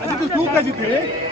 아직도 교까지 돼?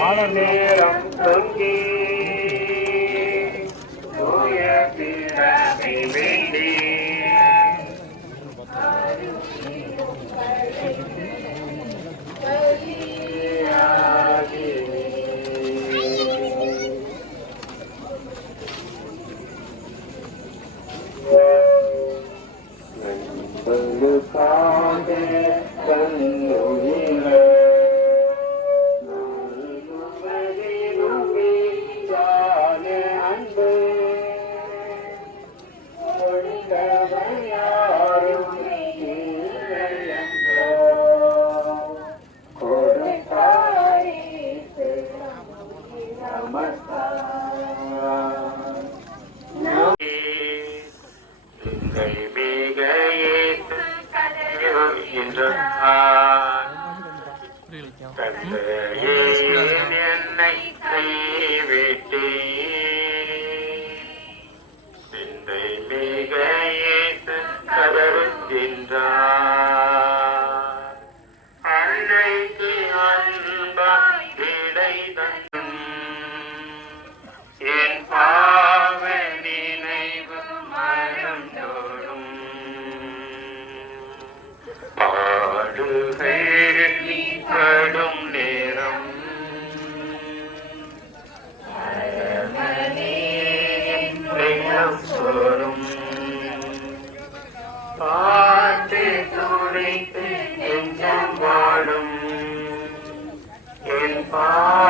Order நேரம் தங்கி என் பாவ நினைவு மனம் தோறும். பாடுகள் படும் நேரம். உள்ளம் சோறும். பாட்டு துடைத்து நெஞ்சம் வாடும் என் பாவ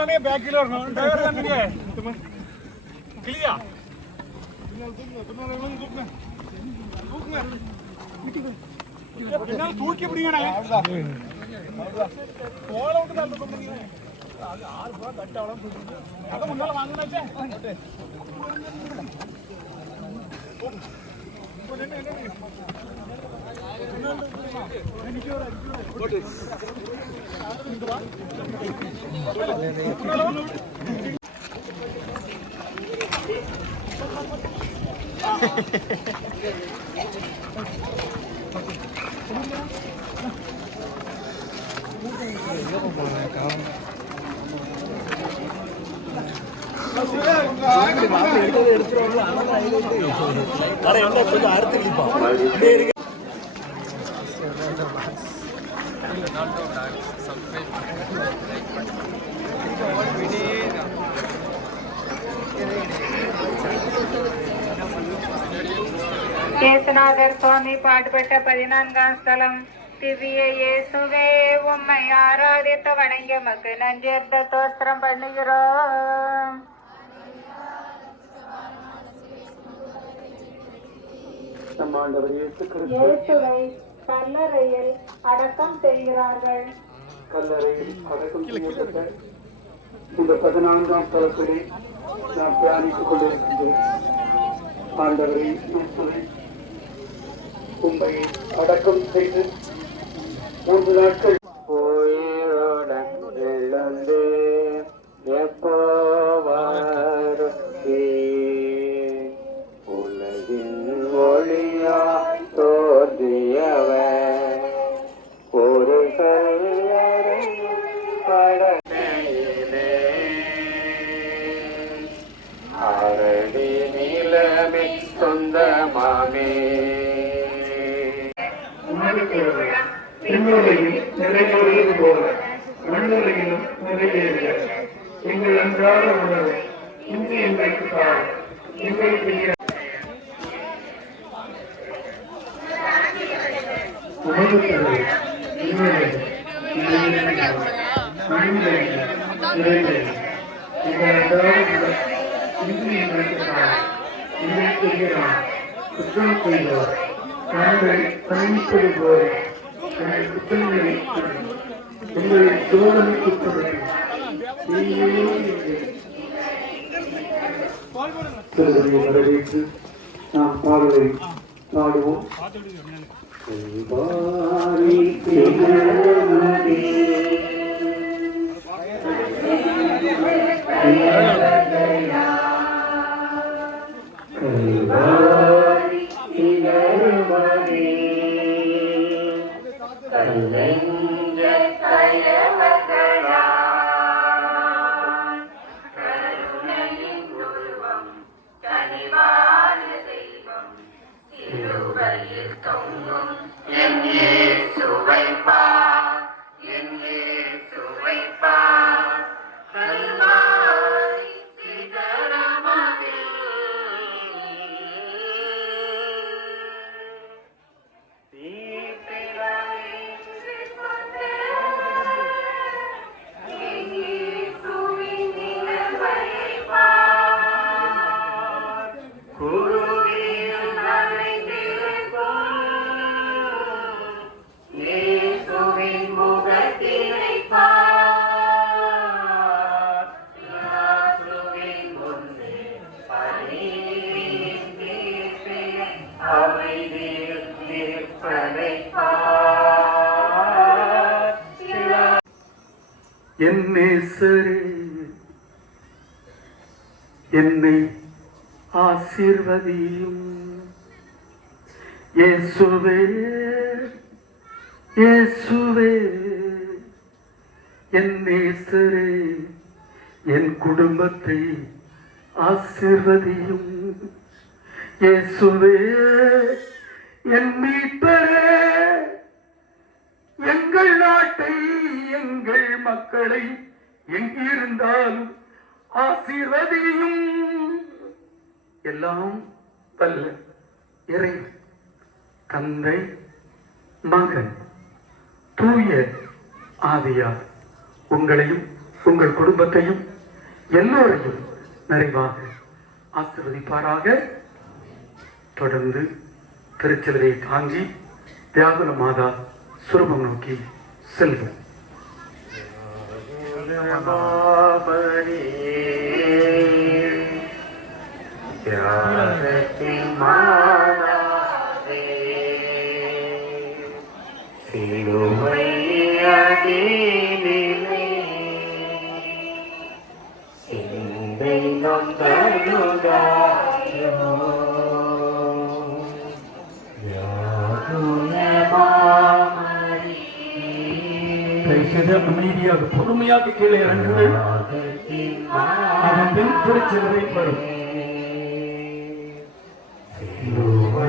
വരണേ ബാക്കിൽ വരണം ഡ്രൈവർ തന്നെ ക്ലിയർ പിന്നാലെ തൂക്കി പിടിക്കണേ ഓളോട്ട് തന്നെ അത് ആറ് പോകാൻ കട്ടവളം അപ്പൊ മുന്നാളെ വാങ്ങുന്ന വെച്ചേ ഓ கட்ட அவ்வளோ அதை முன்னால வாங்கினாச்சே கொஞ்சம் அறுத்து கிழிப்பான் இயேசுநாதர் சுவாமி பாடுபட்ட பதினான்காம் ஸ்தலம். திவ்ய இயேசுவே உம்மை ஆராதித்து வணங்கி மக்கு நன்றியர்த்த தோத்திரம் பண்ணுகிறோம் இயேசுவை கல்லறையில் அடக்கம் செய்கிறார்கள். கல்லறையில் அடக்கம் செய்யப்பட்ட இந்த பதினான்காம் தளத்திலே நாம் தியானித்துக் கொண்டிருக்கின்றோம். ஆண்டவரை இயேசுவை அடக்கம் செய்து மூன்று நாட்கள் எங்கள் உணவு இன்று எங்களுக்கு தாய் எங்களுக்கு குற்றம் செய்தோர் நாங்கள் போல எங்கள் குற்றங்களை சோதனை குற்றங்களை சிறுவனை வரவேற்று நாம் பாடலை பாடுவோம் என் என்னை ஆசீர்வதியும். இயேசுவே இயேசுவே என் என் குடும்பத்தை ஆசிர்வதியும். இயேசுவே என் மீட்பரே. எங்கள் நாட்டை எங்கள் மக்களை எங்கிருந்தாலும் ஆசீர்வதியும். எல்லாம் வல்ல இறை தந்தை மகன் தூய ஆவியார் உங்களையும் உங்கள் குடும்பத்தையும் எல்லோரையும் நிறைவாக ஆசிர்வதிப்பாராக. தொடர்ந்து திருச்சிலுவை தாங்கி தியாகுல மாதா സ്വരൂപം നോക്കി സെൽഫ് സിലുവയ്യേ സിന്തൈ നൊന്തരുകാ செய்து அமைதியாக பொறுமையாக கீழே இறங்குங்கள். அதன் பின் திருச்சிலுவை வரும். பிடிச்சிங்களோட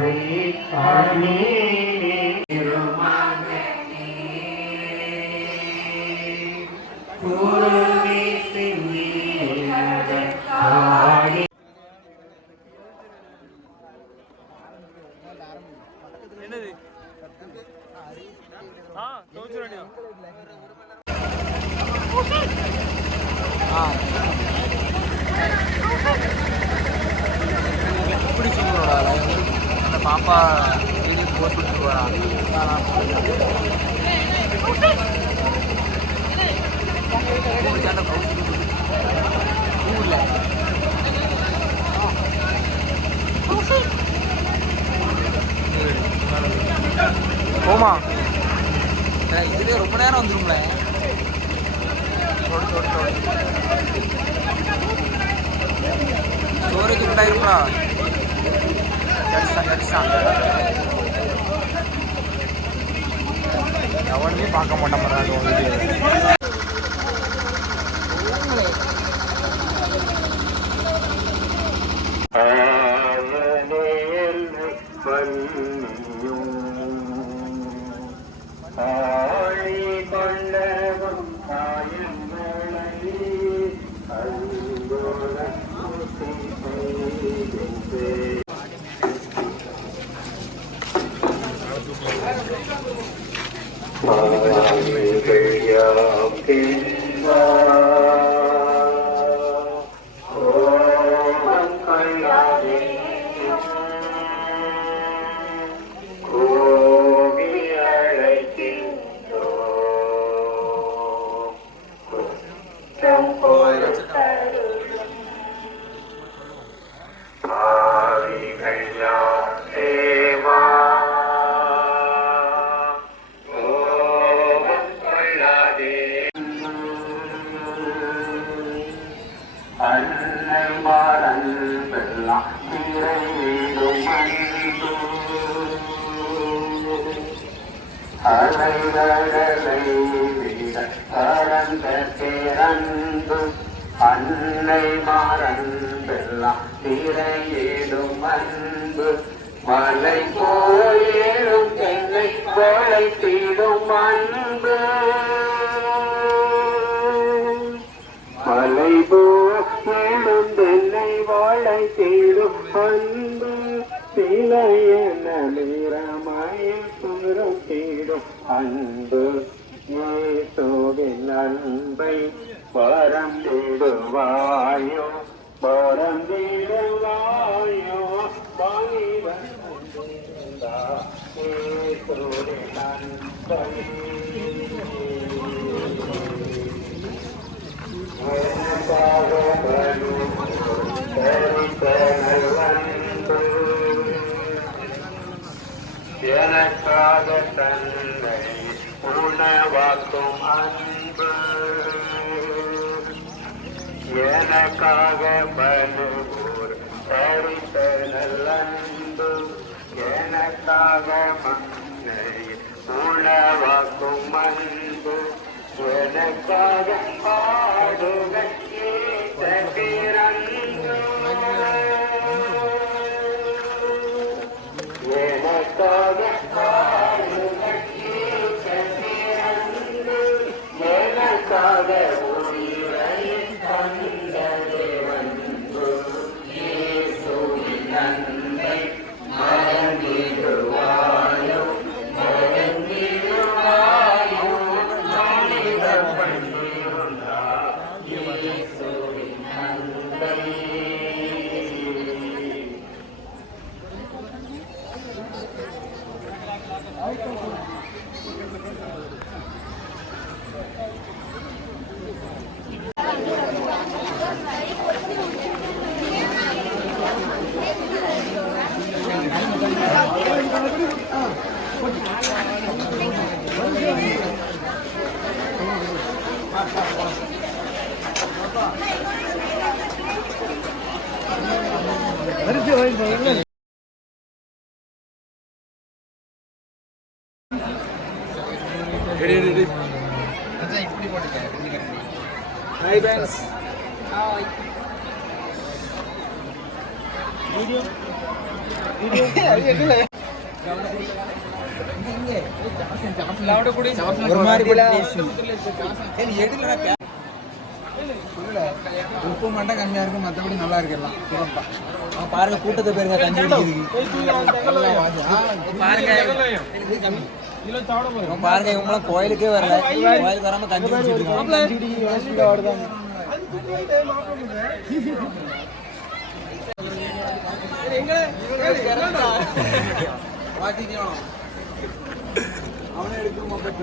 அன்னை மறந்தெல்லாம் திரையிடும் அன்பு மலை போயிடும் என்னை வளைத்திடும் அன்பு மலை வேணும் வெள்ளை வாழை தேடும் அன்பு சிலையன நிறமயில் தேடும் அன்பு ஏசோவின் அன்பை பரந்திடுவாயோ பரந்திடுவாயோ பணிவன் இயேசுவின் அன்பை எனக்காக வரும் தரித்தனல் அன்பு எனக்காக தன்னை உணவாக்கும் அன்பு எனக்காக பலுவோர் தரித்த நல்லன்பு எனக்காக மன்னை உணவாக்கும் அன்பு எனக்காக பாடுவேன். Hi banks hi video video அது என்ன இங்க ஜாஸ்தி ஜாஸ்தி லாவுட கூட ஒரு மாதிரி கூட பேசும் ஏன் எடுலடா உப்பு மட்டும் கம்மியா இருக்கு மத்தபடி நல்லா இருக்கு எல்லாம். சிறப்பா. அவன் பாருங்க கூட்டத்தை பேருங்க கஞ்சி பாருங்க. பாருங்க இவங்களாம் கோயிலுக்கே வரல. கோயிலுக்கு வராம கஞ்சி அவனே எடுக்க மாட்டேன்